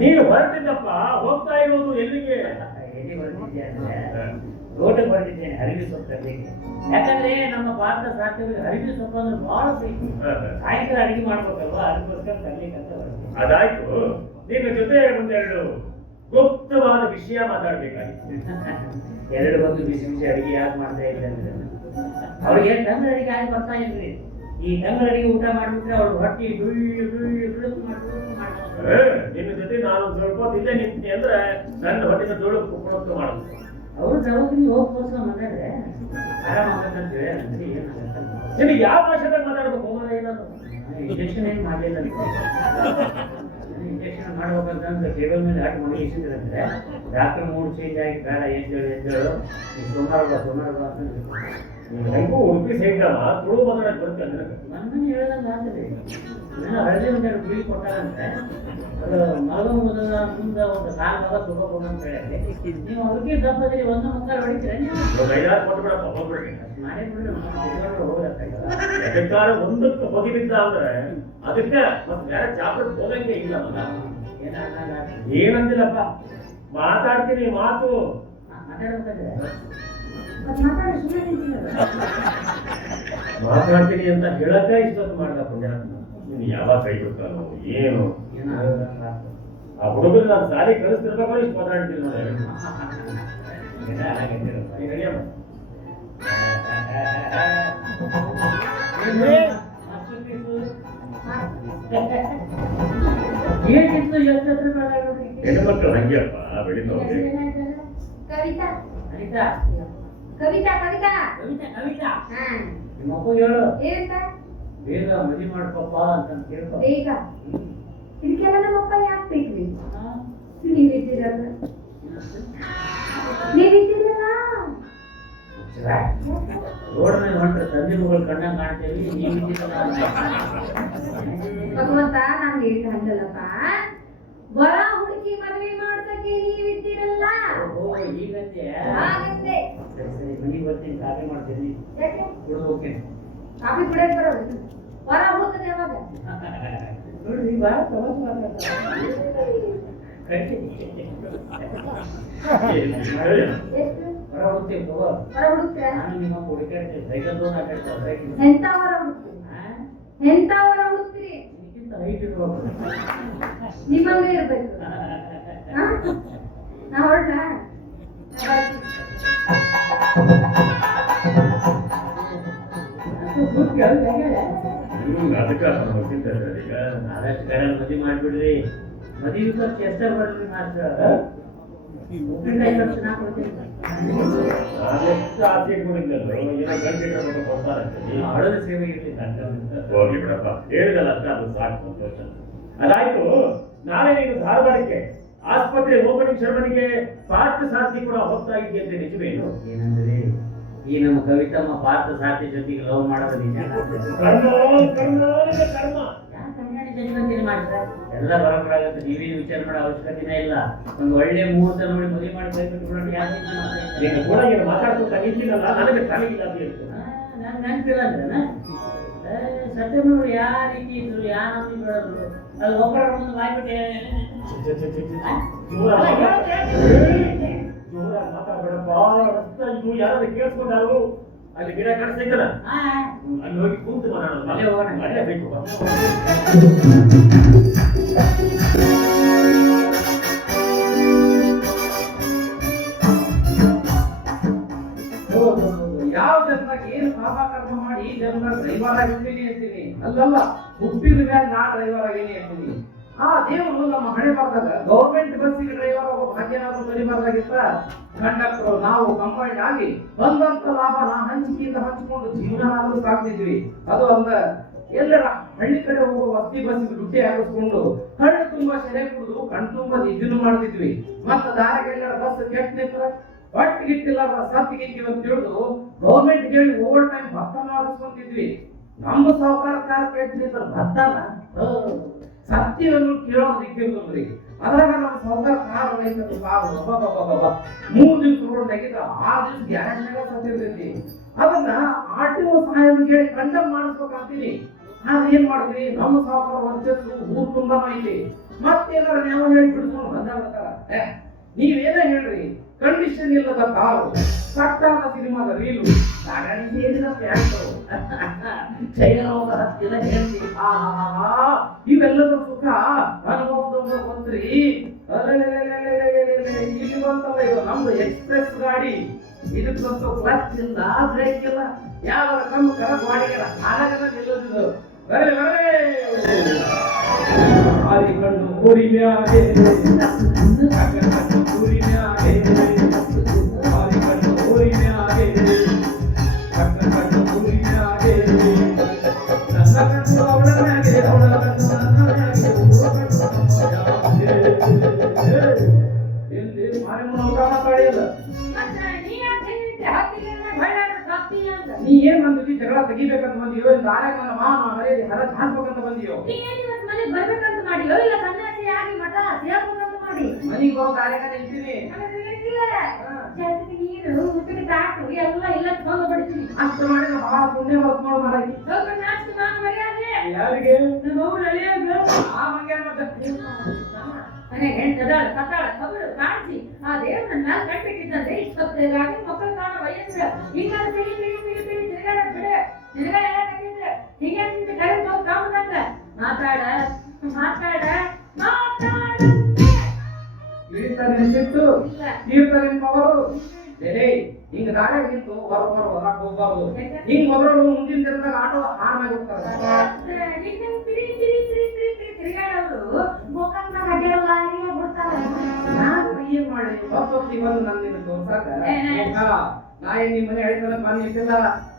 ನೀನು ಹೊರಟಿದ್ದಪ್ಪ, ಹೋಗ್ತಾ ಇರೋದು ಎಲ್ಲಿಗೆ? ಎಲ್ಲಿ ಹೊರಟಿದ್ದೆ ಅಂದ್ರೆ ತೋಟಕ್ಕೆ ಹೊರಟಿದ್ದೇನೆ, ಹರಿವಿ ಸೊಪ್ಪು ತರಲಿಕ್ಕೆ. ಯಾಕಂದ್ರೆ ನಮ್ಮ ಭಾರತ ಸಾಧ್ಯವಾಗಿ ಹರಿವಿ ಸೊಪ್ಪು ಅಂದ್ರೆ ಬಹಳ ಪ್ರೀತಿ. ಸಾಯಂಕಾಲ ಅಡಿಗೆ ಮಾಡ್ಬೇಕಲ್ವಾ, ಅದಕ್ಕೋಸ್ಕರ ತರ್ಲಿಕ್ಕೆ ಅಂತ ಹೊರಟಿದ್ದೆ. ಅದಾಯ್ತು. ನಿನ್ನ ಜೊತೆ ಒಂದೆರಡು ಗುಪ್ತವಾದ ವಿಷಯ ಮಾತಾಡ್ಬೇಕಾಗಿತ್ತು. ಎರಡು ಬಂದು ಬಿಸಿ ಬಿಸಿ ಅಡಿಗೆ ಯಾಕೆ ಮಾಡ್ತಾ ಇದ್ದಾರೆ ಅವ್ರಿಗೆ ತಂಗಳ ಅಡಿಗೆ ಆಗಿ ಬರ್ತಾ ಇದ್ರಿ. ಈ ತಂಗಳ ಅಡಿಗೆ ಊಟ ಮಾಡ್ಬಿಟ್ರೆ ಅವ್ರು ಹೊಟ್ಟಿ ಡುಳ್ಳು ಡುಳ್ಳು ಡುಳುಕ್ ಮಾಡ್ತಾರೆ. ನಿನ್ನ ಜೊತೆ ನಾನು ಸ್ವಲ್ಪ ಹೊತ್ತು ಇಲ್ಲೇ ನಿಂತೀನಿ ಅಂದ್ರೆ ನನ್ನ ಹೊಟ್ಟಿನ ಧೂಳು ಕುಕ್ಕಳಕ್ಕೆ ಮಾಡುದು. ಅವ್ರು ದವಾಖಾನೆ ಹೋಗೋಸ್ಕರ ಮಾತಾಡ್ರೆ ಆರಾಮಾಗತ್ತಂತ ಹೇಳಿ ನಿನಗೆ ಯಾವ ಭಾಷೆದಾಗ ಮಾತಾಡ್ಬೇಕು? ಏನಾದ್ರು ಇಂಜೆಕ್ಷನ್ ಏನು ಮಾಡಲಿಲ್ಲ. ಇಂಜೆಕ್ಷನ್ ಮಾಡ್ಬೇಕಂತಂದ್ರೆ ಟೇಬಲ್ ಮೇಲೆ ಹಾಕಿ ಮನೆ ಇಸಿದ್ರಂದ್ರೆ ಡಾಕ್ಟರ್ ಮೂಡ್ ಚೇಂಜ್ ಆಗಿ ಬೇಡ ಎದ್ದೇಳು ಸೋಮವಾರ ನನಗೂ ಉಡುಪಿ ಸೈಡ್ದವ ತುಳು ಮಾತಾಡಕ್ ಬರುತ್ತೆ ಅಂದ್ರೆ ನನ್ನ ಹೇಳದಂಗೆ ಆಗ್ತದೆ. ಹಳದಿ ಒಂದೆರಡು ಬಿಳಿ ಕೊಟ್ಟಾರಂತೆ, ಅದು ಮಗ ಮೊದಲ ಮುಂದೆ ಒಂದು ಕಾಲು ಭಾಗ ತಗೋಬೋದು ಅಂತ ಹೇಳಿದ್ರೆ ನೀವು ಅವ್ರಿಗೆ ದಪ್ಪದಲ್ಲಿ ಒಂದು ಮುಕ್ಕಾಲು ಹೊಡಿತೀರ ಐದಾರು ಕೊಟ್ಟು ಬಿಡಪ್ಪ, ಹೋಗ್ಬಿಡ್ತೀನಿ ಮಾಡೇ ಬಿಡ್ರಿ. ಹೋಗಕ್ಕಾಗಲ್ಲ. ಯಾಕಂದ್ರೆ ಒಂದಕ್ಕೆ ಹೋಗಿದ್ದ ಅಂದ್ರೆ ಅದಕ್ಕೆ ಮತ್ತೆ ಬೇರೆ ಚಾಪಡ್ ಹೋಗಂಗೆ ಇಲ್ಲ. ಏನಂದಿಲ್ಲಪ್ಪ, ಮಾತಾಡ್ತೀನಿ ಮಾತು ಮಾತಾಡ್ಬೇಕಾದ್ರೆ ಮಾತಾಡ್ತೀನಿ ಅಂತ ಹೇಳಕ್ಕ ಇಷ್ಟೊತ್ತು ಮಾಡ್ದಪ್ಪ. ನೀನು ಯಾವಾಗ ಕೈ ಬಿಡ್ತಾನೋ ಏನು ಆ ಹುಡುಗರು ನಾನು ಸಾಲಿ ಕಳಿಸ್ತಿರ್ಬೇಕಾದ್ರೆ ಇಷ್ಟು ಮಾತಾಡ್ತೀನಿ ಹೆಣ್ಮಕ್ಳು ಹಂಗೆಪ್ಪ ಬೆಳಿತ ಕವಿತಾ ಅನಿತಾ ಕವಿತಾ ಕವಿತಾ ಕವಿತಾ ಕವಿತಾ ಹಾ ನಿಮ್ಮ ಅಪ್ಪ ಹೇಳು ಏನಂತ ಬೇಗ ಮದುವೆ ಮಾಡ್ಕೊಪ್ಪ ಅಂತ ಕೇಳ್ಕೊ. ಬೇಗ ಇದಕ್ಕೆಲ್ಲ ನಮ್ಮಪ್ಪ ಯಾಕೆ ಬೇಕ್ರಿ? ನೀವಿದ್ದೀರಲ್ಲ ರೋಡ್ ಮೇಲೆ ಹೊಂಟ್ರೆ ತಂದೆ ಮಗಳು ಕಣ್ಣಾಗ ಕಾಣ್ತೇವಿ. ಭಗವಂತ ನಾನು ಹೇಳ್ತಾ ಹಂಗಲ್ಲಪ್ಪ, ಬರ ಹುಡುಗಿ ಮದುವೆ ಮಾಡ್ಸಕ್ಕೆ ನೀವಿದ್ದೀರಲ್ಲ. ಈಗಂತೆ ಹಾಗಂತೆ. ಸರಿ ಸರಿ ಮನೆಗೆ ಬರ್ತೀನಿ, ಕಾಫಿ ಮಾಡ್ತೀನಿ, ಯಾಕೆ ಕುಡಿದು ಹೋಗ್ತೀನಿ. ಕಾಫಿ ಕುಡಿಯೋದು ಬರೋದು ವರ ಹುಡುಕದೆ ಯಾವಾಗ? ನೋಡ್ರಿ ಬಾ ತಗೊಂಡು ಮಾತಾಡ್ತಾರೆ. ಎಷ್ಟು ಹೊರ ಹುಡುಕ್ತೇವೆ ತಗೋ. ವರ ಹುಡುಕ್ತೀರಾ? ನಾನು ನಿಮ್ಮ ಹುಡುಕಾಡ್ತೇವೆ, ಸೈಕಲ್ ತಗೊಂಡು ಆಟಾಡ್ತಾರೆ. ಎಂತ ವರ ಹುಡುಕ್ತೀರಿ? ಎಂತ ವರ ಹುಡುಕ್ತೀರಿ? ಇದಕ್ಕಿಂತ ಹೈಟ್ ಇರ್ಬೇಕು, ನಿಮ್ಮಂಗೆ ಇರ್ಬೇಕು. ನಾ ಹೊರಟ ಅದಕ್ಕೆ ಈಗ ಆದಷ್ಟು ಕಡೆ ಮದುವೆ ಮಾಡ್ಬಿಡ್ರಿ. ಮದುವೆ ಖರ್ಚು ಎಷ್ಟ ಬರ್ರಿ ಮಾತ್ರ ಉಪ್ಪಿನಕಾಯಿ ಖರ್ಚು ನಾ ಕೊಡ್ತೀನಿ. ನಾನೆಷ್ಟು ಆಸೆ ಕೊಡಿದ್ದಲ್ಲೋ ಏನೋ ಗಂಟೆ ಕೊಡ್ತಾರಂತೆ. ಹಳದ ಸೇವೆ ಇರ್ಲಿಲ್ಲ ಹೋಗಿ ಬಿಡಪ್ಪ, ಹೇಳಿದಲ್ಲ ಅಷ್ಟ ಅದು ಸಾಕು, ಸಂತೋಷ. ಅದಾಯ್ತು. ನಾಳೆ ನೀನು ಧಾರವಾಡಕ್ಕೆ ಆಸ್ಪತ್ರೆ ಓಪನಿಂಗ್ ಶರ್ಮನಿಗೆ ಪಾರ್ಥ ಸಾರ್ಥಿ ಕೂಡ ಹೋಗ್ತಾ ಇದ್ದೆ ಅಂತ ನಿಜವೇನು? ಏನಂದ್ರೆ ಈ ನಮ್ಮ ಕವಿತಮ್ಮ ಪಾರ್ಥ ಸಾರ್ಥಿ ಜೊತೆಗೆ ಲವ್ ಮಾಡೋದು ನಿಜ. ಎಲ್ಲ ಬರೋಬರಾಗತ್ತೆ, ನೀವೇನು ವಿಚಾರ ಮಾಡೋ ಅವಶ್ಯಕತೆನೇ ಇಲ್ಲ. ಒಂದು ಒಳ್ಳೆ ಮುಹೂರ್ತ ನೋಡಿ ಮದುವೆ ಮಾಡಿ ಕೈ ಬಿಟ್ಬಿಡೋಣ. ನೀನು ಕೂಡ ಏನು ಮಾತಾಡ್ಕೊತಾ ನಿಂತಿನಲ್ಲ, ನನಗೆ ತಲೆಗಿಲ್ಲ ಅಂತ ಹೇಳ್ತು. ನಾನು ನೆನಪಿಲ್ಲ ಅಂದ್ರೆ ಸತ್ಯನವರು ಯಾವ ರೀತಿ ಇದ್ರು, ಯಾವ ನಮ್ಗೆ ಬೆಳೆದ್ರು, ಅದು ಒಬ್ಬರ ಮುಂದೆ ಬಾಯ್ಬಿಟ್ಟೆ ಮಾತಾಡ್ಬೇಡಪ್ಪ. ಇದು ಯಾರಾದ್ರೂ ಕೇಳಿಸ್ಕೊಂಡಾರು ಅಲ್ಲಿ ಗಿಡ ಕಾಣಿಸ್ತೈತಲ್ಲ, ಅಲ್ಲಿ ಹೋಗಿ ಕೂತು ಮಾತಾಡೋದು. ಅಲ್ಲೇ ಹೋಗೋಣ, ಅಲ್ಲೇ ಬೇಕು. ಯಾವ ಜನ್ಮಾಗ ಏನು ಪಾಪ ಕರ್ಮ ಮಾಡಿ ಈ ಜನ್ಮ ಡ್ರೈವರ್ ಆಗಿರ್ತೀನಿ ಅಂತೀನಿ. ಅಲ್ಲಲ್ಲ, ಹುಟ್ಟಿದ ಮೇಲೆ ನಾ ಡ್ರೈವರ್ ಆಗೀನಿ ಅಂತೀನಿ. ಆ ದೇವರು ನಮ್ಮ ಹಣೆ ಬರ್ದಾಗ ಗೌರ್ಮೆಂಟ್ ಬಸ್ಸಿಗೆ ಡ್ರೈವರ್ ಒಬ್ಬ ಭಾಗ್ಯನಾದ್ರು ಬರಿಬಾರ್ದಾಗಿತ್ತ. ಕಂಡಕ್ಟರ್ ನಾವು ಕಂಬೈಂಡ್ ಆಗಿ ಬಂದಂತ ಲಾಭ ನಾ ಹಂಚಿಕೆಯಿಂದ ಹಂಚಿಕೊಂಡು ಜೀವನ ಆದ್ರೂ ಸಾಕ್ತಿದ್ವಿ. ಅದು ಅಲ್ಲ, ಎಲ್ಲರ ಹಳ್ಳಿ ಕಡೆ ಹೋಗುವ ವಸ್ತಿ ಬಸ್ಸಿಗೆ ದುಡ್ಡಿ ಹಾಕಿಸ್ಕೊಂಡು ಕಣ್ಣು ತುಂಬಾ ಸೆರೆ ಕುಡಿದು ಕಣ್ ತುಂಬಾ ನಿದ್ದಿನೂ ಮಾಡ್ತಿದ್ವಿ. ಮತ್ತ ದಾರಿಗೆಲ್ಲರ ಬಸ್ ಕೆಟ್ಟ ನಿಂತರ ಹೊಟ್ಟಿಗಿಟ್ಟಿಲ್ಲ ಸತ್ತಿಗಿಂತೀವಿ ಅಂತ ತಿಳಿದು ಗೌರ್ಮೆಂಟ್ ಕೇಳಿ ಓವರ್ ಟೈಮ್ ಭತ್ತ ಮಾಡಿಸ್ಕೊಂತಿದ್ವಿ. ನಮ್ಮ ಸಾಹುಕಾರ ಕಾರ್ ಕೆಟ್ಟ ನಿಂತರ ಭತ್ತನ ಸತ್ಯವನ್ನು ಕೇಳೋದಿಕ್ಕಿರ್ತೀವಿ. ಅದ್ರಾಗ ನಮ್ಮ ಸಾಹುಕಾರ ಕಾರ್ ರೈತರು 3 ದಿವಸ ರೋಡ್ ತೆಗಿತ 6 ದಿವಸ ಗ್ಯಾರೇಜ್ನಾಗ ಸತ್ತಿರ್ತೈತಿ. ಅದನ್ನ RTO ಸಹಾಯ ಕೇಳಿ ಕಂಡಮ್ ಮಾಡಿಸ್ಬೇಕಂತೀನಿ. ಆದ್ರೆ ಏನ್ ಮಾಡಿದ್ರಿ, ನಮ್ಮ ಸಾವುಕಾರ ವರ್ಚಸ್ಸು ಊರ್ ತುಂಬಾನು ಐತಿ. ಮತ್ತೇನಾರ ನಾವು ಹೇಳಿ ಬಿಡಿಸ್ಕೊಂಡು ಬಂದಾಗ್ತಾರ. ನೀವೇನ ಹೇಳ್ರಿ, ಕಂಡೀಷನ್ ಇಲ್ಲದ ಕಾರು, ಕಟ್ಟಾದ ಸಿನಿಮಾದ ರೀಲು, ಸೇರಿದ ಪ್ಯಾಂಟು, ಕ್ಷಯರೋಗ ಹತ್ತಿದ ಹೆಂಡತಿ, ಇವೆಲ್ಲದ ಸುಖ ಅನುಭವದವ್ರು ಬಂದ್ರಿ. ಇಲ್ಲಿ ಬಂತಲ್ಲ ಇದು ನಮ್ದು ಎಕ್ಸ್ಪ್ರೆಸ್ ಗಾಡಿ, ಇದಕ್ಕಂತೂ ಕ್ಲಚ್ ಇಲ್ಲ, ಬ್ರೇಕ್ ಇಲ್ಲ, ಯಾವ ಕಮ್ಮಿ ಕರ ಗಾಡಿಗಳ ಹಾಳಾಗದ ನಿಲ್ಲೋದಿದ್ದು. ಬರಲಿ ಆದಿ ಕಣ್ಣು ಊರಿ ಮ್ಯಾಗೆ, ಕಣ್ಣು ಊರಿ ಮ್ಯಾಗೆ, ಆದಿ ಕಣ್ಣು ಊರಿ ಮ್ಯಾಗೆ, ಕಣ್ಣು ಊರಿ ಮ್ಯಾಗೆ, ನನ್ನ ಕಣ್ಣು ಅವಳ ಮ್ಯಾಗೆ, ಅವಳ ಕಣ್ಣು ನನ್ನ ಮ್ಯಾಗೆ, ಇಲ್ಲಿ ಮಾರಿಮನ ಊಟ ಕಾಡಿಯಲ್ಲ. ನೀ ಏನ್ ಬಂದಿ ಜಗಳ ತೆಗಿಬೇಕಂತ ಬಂದಿಯೋ, ದಾರ್ಯಾಗ ನನ್ನ ಮಾನ ಮರ್ಯಾದೆ ಹರದ್ ಹಾಕ್ಬೇಕಂತ ಬಂದಿಯೋ, ಮನಿಗೆ ಬರೋ ದಾರ್ಯಾಗ ನಿಲ್ತೀನಿ. ಅಷ್ಟು ಮಾಡಿದ ಬಹಳ ಪುಣ್ಯ ಹೊತ್ತು ನೋಡು ಮಾರಾಗಿ. ಯಾರಿಗೆ ಆ ಮಂಗ್ಯ ಮತ್ತೆ ಆ ದೇವ್ರ ನನ್ನ ಮ್ಯಾಲ ಕಟ್ಬಿಟ್ಟಿದ್ದಂದ್ರೆ ಇಷ್ಟೊತ್ತಾಗಿ ಮಕ್ಕಳು ಕಾಣೋ ವಯಸ್ಸು ಹಿಂಗಾದ್ರೆ ತಿರುಗಾಡ ಬಿಡೆ ತಿರುಗಾಡ ಯಾಕಂದ್ರೆ ಹೀಗೆ ಕರೆಂಟ್ ಹೋಗಿ ಕಾಮದಂಗ ಮಾತಾಡ ಮಾತಾಡ ಮಾತಾಡ ಇಳಿತಾನೆನ್ಸಿತ್ತು ತೀರ್ತಾನೆ ಪವರು. ಹಿಂಗ ದಾರ್ಯಾಗ ನಿಂತು ಹೊರಕ್ ಹೋಗ್ಬಾರ್ದು. ಹಿಂಗ್ ಮೊದಲು ಮುಂದಿನ ದಿನದಾಗ ಆಟೋ ಹಾರ್ ಮಾಡಿ ಹೋಗ್ತಾರೆ. ತಿರುಗಾಡೋರು ಗೋಕಾಕ್ ಅಡ್ಡಿಯಲ್ಲ ಬಿಡ್ತಾರೆ. ನಾನು ಏನ್ ಮಾಡಿ ಹೊತ್ತೊತ್ತಿ ಬಂದು ನನ್ನ ತೋರ್ಸಾಕ ನಾ ಏನ್ ನಿಮ್ಮ ಮನೆ ಹೇಳ್ತಾನೆ ಬಂದ್ ನಿಂತಿಲ್ಲ.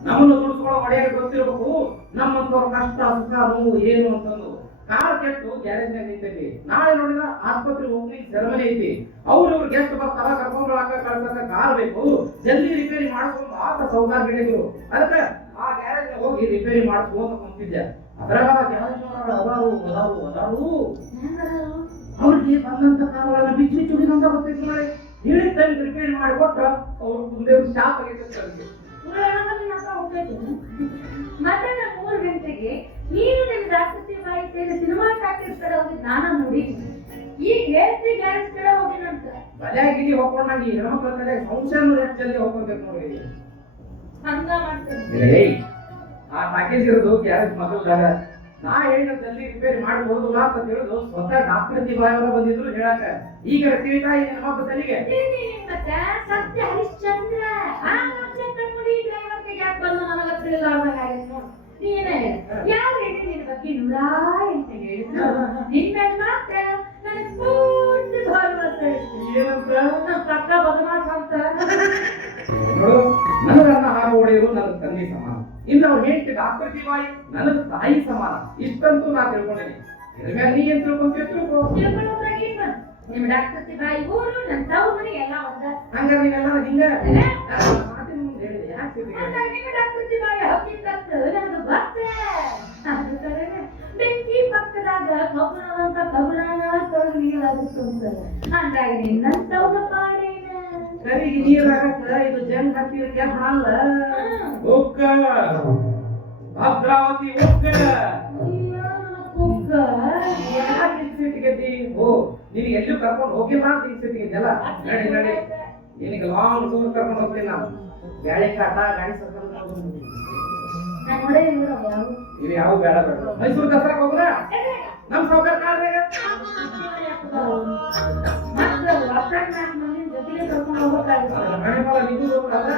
ನಮ್ಮನ್ನು ದುಡ್ಸ್ಕೊಳ್ಳೋ ಒಡೆಯರಿಗೆ ಗೊತ್ತಿರ್ಬೇಕು ನಮ್ಮಂತವ್ರ ಕಷ್ಟ ಸುಖ ನೋವು ಏನು ಅಂತಂದು. ಕಾರ್ ಕೆಟ್ಟು ಗ್ಯಾರೇಜ್ನಾಗ ನಿಂತೈತಿ, ನಾಳೆ ನೋಡಿದ್ರ ಆಸ್ಪತ್ರೆಗೆ ಹೋಗ್ಲಿಕ್ಕೆ ಸೆರೆಮನೆ ಐತಿ. ಅವ್ರು ಗೆಸ್ಟ್ ಬರ್ತಾರ, ಕರ್ಕೊಂಡು ಕಳ್ಸಕ ಕಾರ್ ಬೇಕು, ಜಲ್ದಿ ರಿಪೇರಿ ಮಾಡಿಸ್ಕೊಂಡು ಆತ ಸೌಕಾರ ಗಿಡಗಳು. ಅದಕ್ಕೆ ಆ ಗ್ಯಾರೇಜ್ ಹೋಗಿ ರಿಪೇರಿ ಮಾಡಿಸ್ಕೊಂತ ಕುಂತಿದ್ದೆ. ಅದ್ರಾಗ ಗ್ಯಾರೇಜ್ನವ್ರು ಅದಾರು ಅವ್ರಿಗೆ ಬಂದಂತ ಕಾರುಗಳನ್ನ ಬಿಚ್ಚಿ ಬಿಚ್ಚಿ ಹುಡಿದಂತ ಗೊತ್ತೈತಿ ನೋಡಿ. ಹೇಳಿದ ಟೈಮ್ ರಿಪೇರಿ ಮಾಡಿಕೊಟ್ಟ ಅವ್ರು ಮುಂದೆ ಶಾಪ್ ಆಗೈತೆ. ಮಧ್ಯಾಹ್ನ 3 ಗಂಟೆಗೆ ನೀನು ನಿಮ್ಮ ಜಾಗೃತಿ ಬಾಯಿ ಸೇರಿ ಸಿನಿಮಾ ಟಾಕೀಸ್ ಕಡೆ ಹೋಗಿ ನಾನು ನೋಡಿ ಈಗ ಹೇಳ್ತಿ ಗ್ಯಾರೇಜ್ ಕಡೆ ಹೋಗಿನಂತ ಬಲೆಯಾಗಿ ಹೋಗ್ಕೊಂಡಾಗ ಈ ಹೆಣ್ಮಕ್ಳ ಕಡೆ ಸಂಶಯನೂ ಎಷ್ಟು ಜಲ್ದಿ ಹೋಗ್ಕೊಬೇಕು ನೋಡಿ. ಹಂಗ ಮಾಡ್ತೇನೆ ಆ ಪ್ಯಾಕೇಜ್ ಇರೋದು ಗ್ಯಾರೇಜ್ ಮಗಲ್ದಾಗ. ನಾ ಹೇಳಿದ ಜಲ್ದಿ ರಿಪೇರಿ ಮಾಡಬಹುದಿಲ್ಲ ಅಂತ ತಿಳಿದು ಸ್ವತಃ ಡಾಕ್ಟರ್ ದಿವಾಯ್ ಅವರು ಬಂದಿದ್ರು ಹೇಳಕ. ಈಗ ತಿಳಿತಾ ಈ ಹೆಣ್ಮಕ್ಳ ತಲೆಗೆ ಸತ್ಯ ಹರಿಶ್ಚಂದ್ರ ಆ ಕಣ್ಮುಡಿ ಡ್ರೈವರ್ಗೆ ಯಾಕೆ ಬಂದು ನನಗೆ ತಿಳಿಲಾರ್ದಂಗಾಗಿತ್ತು. ನೀನೇ ಯಾರು ಹೇಳಿ ನಿನ್ನ ಬಗ್ಗೆ ನೂರಾರು ಅಂತ ಹೇಳಿದ್ರು. ನಿನ್ನ ಮಾತ್ರ ನನಗೆ ಪೂರ್ತಿ ಭರವಸೆ ಏನಂತ ನಮ್ಮ ಪಕ್ಕ ಬದಮಾಸ ಅಂತ ನೋಡು. ನನಗನ್ನ ಹಾರು ಹೊಡೆಯರು ನನ್ನ ತಂದೆ ಸಮಾನ, ಇನ್ನು ಅವ್ರು ಹೇಳ್ತಿ ಡಾಕ್ಟರ್ ದಿವಾಯ್ ನನಗ ತಾಯಿ ಸಮಾನ. ಇಷ್ಟಂತೂ ನಾ ತಿಳ್ಕೊಂಡೇನಿ. ಇದ್ರ ಮೇಲೆ ನೀ ಏನ್ ತಿಳ್ಕೊಂತೀಯ ತಿಳ್ಕೊ. ನಿಮ್ಮ ಡಾಕ್ಟರ್ ದಿವಾಯ್ ಊರು ನನ್ನ ತವ್ರ ಮನೆ ಎಲ್ಲ ಒಂದ. ಹಂಗಾರೆ ನೀವೆಲ್ಲ ಹಿಂಗ ಮಾತಿನ ಮುಂದೆ ಹೇಳಿದೆ ಯಾಕೆ ನಿಮ್ಮ ಡಾಕ್ಟರ್ ದಿವಾಯ್ ಹಕ್ಕಿಂತದ್ದು ನಮ್ದು ಭಕ್ತ. ಅದು ಕರೆನೆ ಬೆಂಕಿ ಪಕ್ಕದಾಗ ಕಬ್ಬಣದಂತ ಕಬ್ಬಣನ ತೊಳಗಿಲಾಗುತ್ತದೆ. ಅಂದಾಗ ನಿನ್ನ ತವ್ರ ಪಾಡೇನ ಕರಿಗೆ ನೀರಾಗಕ್ಕ ಇದು ಜಂಗ್ ಹತ್ತಿರಕ್ಕೆ ಅಲ್ಲ. ಒಕ್ಕ ಭದ್ರಾವತಿ ಒಕ್ಕ ಯಾಕೆ ಸಿಟ್ಟಿಗೆದ್ದಿ? ಓ ನಿನಗೆ ಎಲ್ಲೂ ಕರ್ಕೊಂಡು ಹೋಗಿಲ್ಲ ಅಂತ ಈ ಸಿಟ್ಟಿಗೆದ್ದಲ್ಲ. ನಡಿ ನಡಿ, ನಿನಗೆ ಲಾಂಗ್ ಟೂರ್ ಕರ್ಕೊಂಡು ಹೋಗ್ತೀನಿ ನಾನು. ಗಾಳಿ ಕಾಟ ಗಾಡಿ ಇವು ಯಾವ ಬೇಡ ಬೇಡ. ಮೈಸೂರು ದಸರಾಕ್ ಹೋಗ್ರ ನಮ್ ಸೌಕರ್ಯ ಕಾಲ್ದಾಗ ಜೊತೆಗೆ ಕರ್ಕೊಂಡು ಹೋಗ್ಬೇಕಾಗುತ್ತೆ. ಗಣೆ ಬಲ ನಿಂತು ಹೋಗ್ರಲ್ಲ.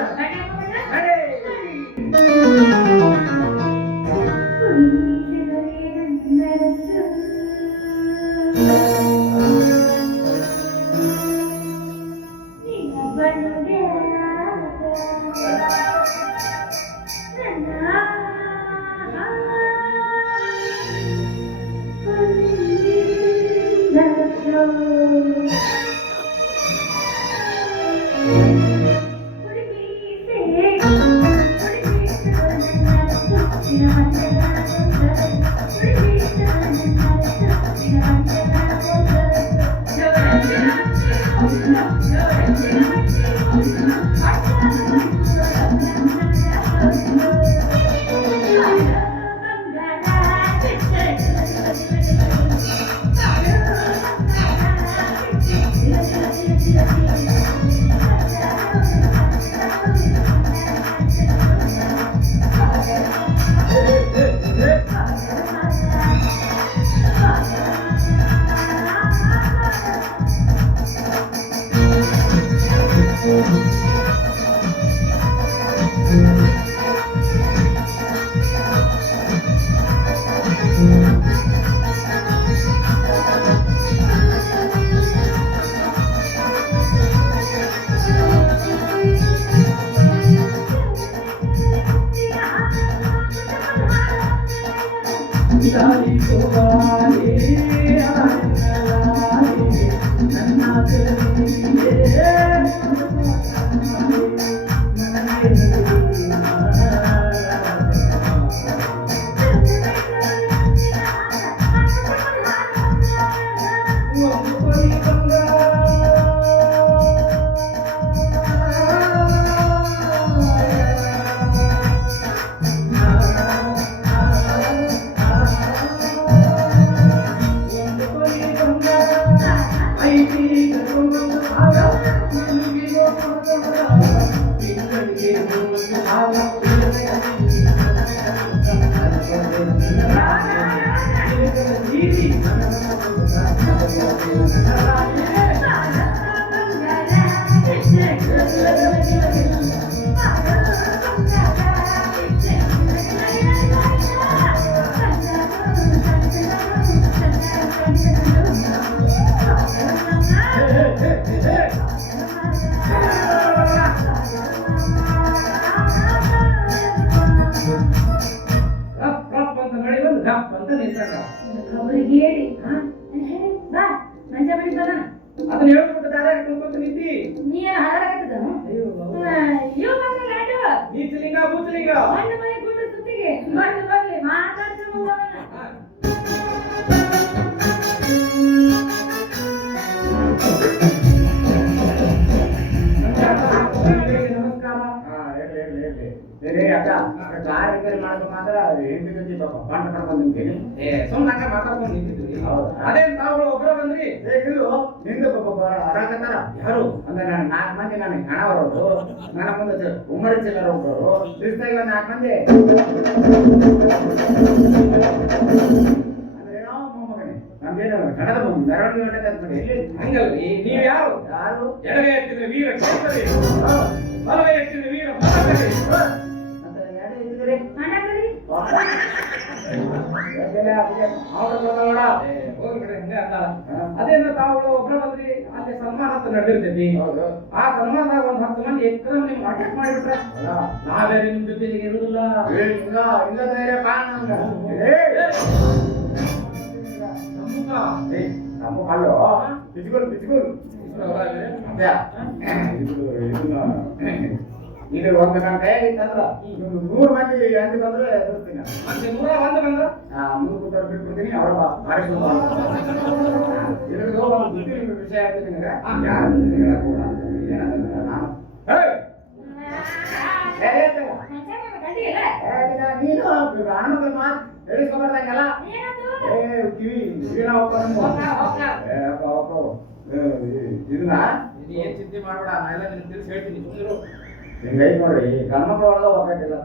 ಖಬರಿಗೆ ಹೇಳಿ ಬಾ ಮಂಚ ಬಡಿ ಬರೋಣ. ಅದನ್ನ ಹೇಳ್ಬಿಟ್ಟು ದಾರ ತಿಳ್ಕೊಂತ ನಿಂತಿ. ನೀ ಏನ್ ಹಾರಾಡಕತ್ತದ? ಅಯ್ಯೋ ಬಂದ ಗಾಡು ನೀಚಲಿಂಗ ಬೂಚಲಿಂಗ ಒಂದು ಮನೆ ಗುಂಡು ಸುತ್ತಿಗೆ ಬರ್ಲಿ ಮಾತಾಡ್ಕೊಂಡು ಹೋಗೋಣ. ನಮಸ್ಕಾರ. ಹೇಳಿ ಅಕ್ಕ ಕಾರ್ ರಿಪೇರಿ ಮಾಡೋದು ಮಾತ್ರ ಹೆಂಡತಿ ಜೊತೆ ಪಾಠ ಮಾಡ್ಕೊಂಡು ನಿಂತೀನಿ. ಸುಮ್ಮನೆ ಹಂಗ ಮಾತಾಡ್ಕೊಂಡು ನಿಂತಿದ್ವಿ. ಹೌದಾ? ಅದೇನ್ ತಾವುಗಳು ಒಬ್ಬರ ಬಂದ್ರಿ? ಇಲ್ಲು ನಿಂದು ಅರಾಕತ್ತಾರ ಯಾರು ಅಂದ್ರೆ ನಾನು 4 ಮಂದಿ ನನಗೆ ಹಣ ಬರೋದು ನನ್ನ ಮುಂದೆ ಉಮ್ಮರಿ ಚಿಲ್ಲರ ಒಬ್ಬರು ಶಿಸ್ತಾಗಿ ಒಂದು 4 ಮಂದಿ ಅಂದ್ರೇನೋ ಮೊಮ್ಮಗನೇ ನಮ್ದೇನು ಕನ್ನಡ ಮೆರವಣಿಗೆ ಹೊಂಟೈತೆ ಅಂತ ಮಾಡಿ ಎಲ್ಲಿ ಹಂಗಲ್ರಿ, ನೀವ್ ಯಾರು? ಯಾರು ಎಡವೆ ಎತ್ತಿದ್ರೆ ವೀರ ಕೇಸರಿ, ಬಲವೆ ಎತ್ತಿದ್ರೆ ವೀರ ಮಹಾಕರಿ. ಅಂತ ಯಾರು ಇದ್ದೀರಿ ಮಾಡಕರಿ ಹೋಗಿ ಬಿಡ್ರಿ, ಹಂಗ ಅಂದಾಳ. ಅದೇನ ತಾವುಗಳು ಒಬ್ಬರ ಬಂದ್ರಿ, ಅಲ್ಲಿ ಸನ್ಮಾನ ಅಂತ ನಡೆದಿರ್ತೈತಿ. ಹೌದು ಆ ಸನ್ಮಾನದಾಗ ಒಂದ್ 10 ಮಂದಿ ಎಕ್ಕದಮ್ ನಿಮ್ಗೆ ಅಟ್ಯಾಕ್ ಮಾಡಿಬಿಟ್ರೆ ನಾವೇ ನಿಮ್ ಜೊತೆಗೆ ಇರುದಿಲ್ಲ. ಇಲ್ಲ ಧೈರ್ಯ ಕಾರಣ ನಮ್ಮ ಕಲ್ಲು ಬಿಚ್ಕೋಲು ಇದು ಒಂದು ನನ್ನ ಕೈಯಾಗಿತ್ತಂದ್ರ 100 ಮಂದಿ ಎಂಟು ಬಂದ್ರೆ ಎದುರ್ತೀನಿ. ಮತ್ತೆ 101 ಬಂದ್ರ 3 ಕೂತವ್ರು ಬಿಟ್ಬಿಡ್ತೀನಿ ಅವ್ರ ಮಾಡಿಸ್ಕೊಂಡು ಒಂದು ವಿಷಯ ಹೇಳ್ತೀನಿ ನಿನಗೆ. ಯಾರು ಹೇಳಕ್ ಹೋಗಲ್ಲ. ಏನಂತಂದ್ರೆ ನಾನು ನೀನು ಹಣದ ಮಾತು ಹೇಳಿಸ್ಕೊಂಬರ್ದಂಗೆಲ್ಲ ಕಿವಿನ ಇದನ್ನ ಏನ್ ಚಿಂತೆ ಮಾಡ್ಬೇಡ, ನಾ ಎಲ್ಲ ನಿನ್ ತಿಳಿಸಿ ಹೇಳ್ತೀನಿ. ಸುಮ್ಮನಿರು. ಹಿಂಗೈತೆ ನೋಡ್ರಿ, ಗಂಡ್ಮಕ್ಳು ಒಳಗ ಒಗ್ಗಟ್ಟಿಲ್ಲ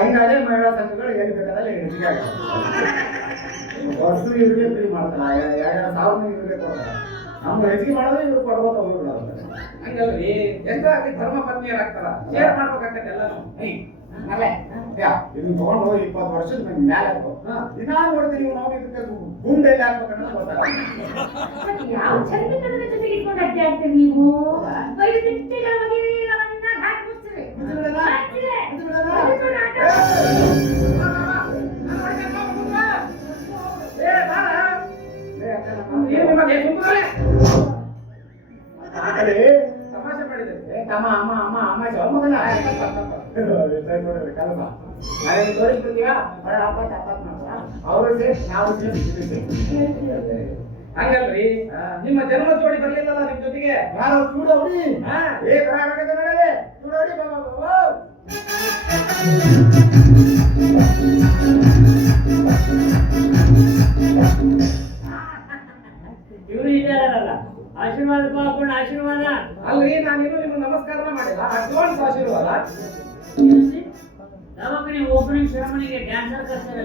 ಹಿಂಗಾದ್ರೆ ಮಹಿಳಾ ಸಂಘಗಳು ಎಲ್ಲಿ ಬೇಕಾದಲ್ಲಿ ಹೆಚ್ಚಿಗೆ ಆಗ್ತದೆ. ವರ್ಷ ಇವ್ರಿಗೆ ಫ್ರೀ ಮಾಡ್ತಾರ, 2,000 ಇವ್ರಿಗೆ ಕೊಡ್ತಾರ. ನಮ್ಗೆ ಹೆಚ್ಚಿಗೆ ಮಾಡೋದು ಇವ್ರು ಕೊಡ್ಬೋತ ಹೋಗ್ಬಿಡೋದು. ಹಂಗಲ್ರಿ, ಎಷ್ಟಾಗ್ಲಿ ಧರ್ಮ ಪತ್ನಿಯರಾಗ್ತಾರ, ಶೇರ್ ಮಾಡ್ಬೇಕಾಗತ್ತೆ ಎಲ್ಲಾನು. ಅಲ್ಲೇ ಇದನ್ನ ತಗೊಂಡು 20 ವರ್ಷದ ಮ್ಯಾಲೆ ಹಾಕೋ ದಿನಾ ನೋಡ್ತೀನಿ ನಾವು ಇದಕ್ಕೆ ಗುಂಡೆಲ್ಲಿ ಹಾಕ್ಬೇಕನ್ನೋದು ಗೊತ್ತಾಗ ಯಾವ ಚಂದ್ರನ ಜೊತೆಗೆ ಇಟ್ಕೊಂಡು ಅಡ್ಡಾಡ್ತೀರಿ ನೀವು? ಬೈದು ತಿಟ್ಟಿಗಳ ಮಗಿರಿ ಅವನ್ನ ಹಾಕಿ ಮುಚ್ಚಿರಿ. ತಮಾಷೆ ಮಾಡಿದ್ರೆ ತಮ್ಮ ಅಮ್ಮ ಅಮ್ಮ ಅಮ್ಮ ಮಗನ ಕಲಪ ನಾವೇನು ತೋರಿಸ್ಬಿಡ್ತೀವ ಬಡ ಅಪ್ಪತ್ ಅಪ್ಪತ್ ಮಾಡ್ತಾರ ಅವರು ಸೇರಿ ನಾವು ಸೇರಿ. ಹಂಗಲ್ರಿ, ನಿಮ್ಮ ಜನ್ಮ ಜೋಡಿ ಬರ್ಲಿಲ್ಲಲ್ಲ ನಿಮ್ ಜೊತೆಗೆ? ಯಾರು ಚೂಡವ್ರಿ ಏ ಕರ್ನಾಟಕದ ಮೇಲೆ ಚೂಡವ್ರಿ ಬಾಬಾ ಇವ್ರು ಇದ್ದಾರಲ್ಲ, ಆಶೀರ್ವಾದ ಪಾಪಣ್ಣ ಆಶೀರ್ವಾದ. ಅಲ್ರಿ, ನಾನಿನ್ನು ನಿಮ್ಗೆ ನಮಸ್ಕಾರನ ಮಾಡಿಲ್ಲ, ಅಡ್ವಾನ್ಸ್ ಆಶೀರ್ವಾದ. ಯಾವಾಗ ನೀವು ಓಪನಿಂಗ್ ಸೆರೆಮನಿಗೆ ಡ್ಯಾನ್ಸರ್ ಕರ್ತಾರೆ?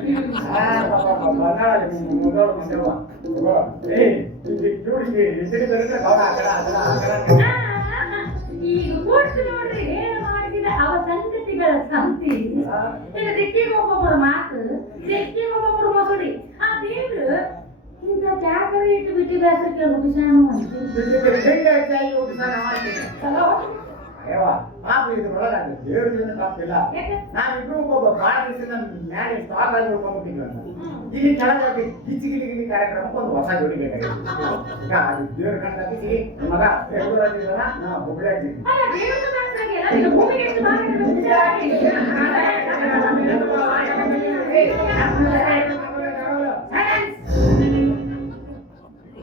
ಈಗ ಕೂಡ್ತು ನೋಡ್ರಿ, ಏನು ಮಾಡಿದ ಅವ ಸಂಗತಿಗಳ ಸಂತಿ. ಈಗ ದಿಕ್ಕಿಗೆ ಒಬ್ಬೊಬ್ಬರು ಮಾತು, ದಿಕ್ಕಿಗೆ ಒಬ್ಬೊಬ್ಬರು ಮೊಸಡಿ. ಆ ದೇವ್ರು ಇಂಥ ಚಾಕರಿ ಇಟ್ಟು ಬಿಟ್ಟು ಬೇಸರಕ್ಕೆ ಮುಗಿಸಾನು ಅಂತ ಪಾಪ ಇದು ಒಳಗಾಗ ದೇವ್ರ ತಪ್ಪಿಲ್ಲ. ನಾವಿಬ್ರು ಒಬ್ಬ ಬಾಳ ದಿವಸದ ಮ್ಯಾಲೆ ಸ್ಟಾಕ್ ಆಗಿ ಉಳ್ಕೊಂಡ್ಬಿಟ್ಟಿದ್ವಿ. ಇಲ್ಲಿ ಕೆಳಗೆ ಗಿಚ್ಚಿ ಕಾರ್ಯಕ್ರಮಕ್ಕೆ ಒಂದು ಹೊಸ ಜೋಡಿ ಬೇಕಾಗಿದೆ. ಈಗ ಅದು ದೇವ್ರ ಕಣ್ ತಪ್ಪಿಸಿ ನಮ್ಮ ಮಗ ಬೆಂಗಳೂರಾಗಿದ್ದಲ್ಲ, ನಾ ಹುಬ್ಳಿ ಆಗ್ತೀನಿ.